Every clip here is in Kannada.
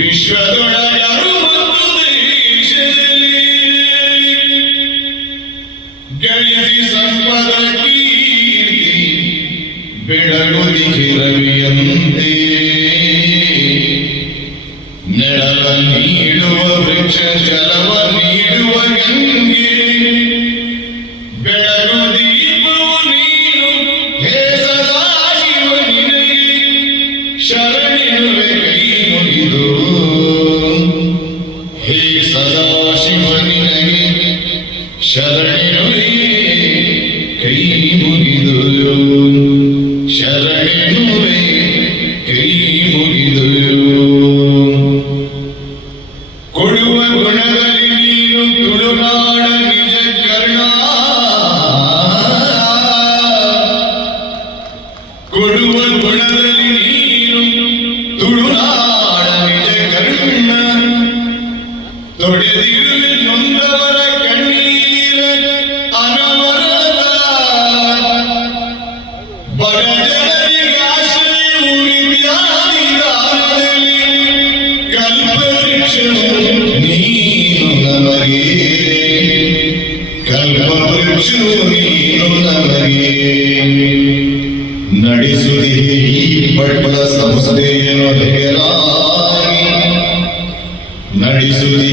ವಿಶ್ವದೊಳಗರವತ್ತು ದೇಶದಲ್ಲಿ ಗಳಿಸಿ ಸಂಪದ ಕೀರ್ತಿ ಬೆಳಗುದಿಗೆ ರವಿಯಂತೆ ನೆಳವ ನೀಡುವ ವೃಕ್ಷ ಜಲವ ನೀಡುವ ಕೈ ಮುಗಿದು ಶರಣಿರುವೆ ಕೈ ಮುಗಿದು ಕೊಡುವ ಗುಣದಲ್ಲಿ ನೀನು ತುಳುನಾಡ ನಿಜ ಕರ್ಣ ಕೊಡುವ ಗುಣದಲ್ಲಿ ನೀನು ತುಳುನಾಡ ನಿಜ ಕರ್ಣ ತೊಡೆದಿರುವೆ ನಡೆಸುವುದೇ ಈ ಪಟ್ಲ ಸಂಸ್ಥೆಯನ್ನು ನಡೆಸುವುದೇ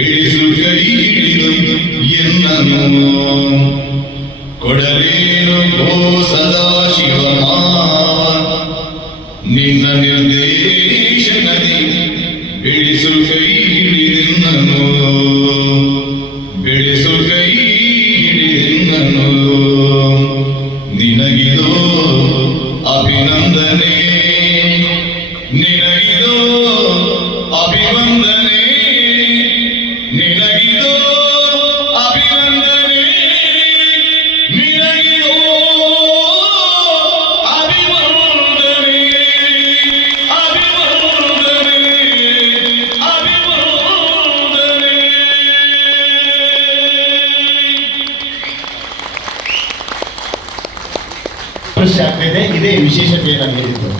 ಬಿಡಿಸು ಕೈ ಹಿಡಿದು ಎನ್ನನು. ಕೊಡಲೇನು ಓ ಸದಾಶಿವ ಮಾವ ನಿನ್ನ ನಿರ್ದೇಶನದಿ ಬಿಡಿಸು ಕೈ ಹಿಡಿದೆನ್ನನು ಬಿಡಿಸು ಕೈ ಹಿಡಿದೆನ್ನನು ನಿನಗಿದೋ ಅಭಿನಂದನೆ. ಆಗ್ತಿದೆ ಇದೇ ವಿಶೇಷತೆ ನಾನು ಹೇಳಿದ್ದು.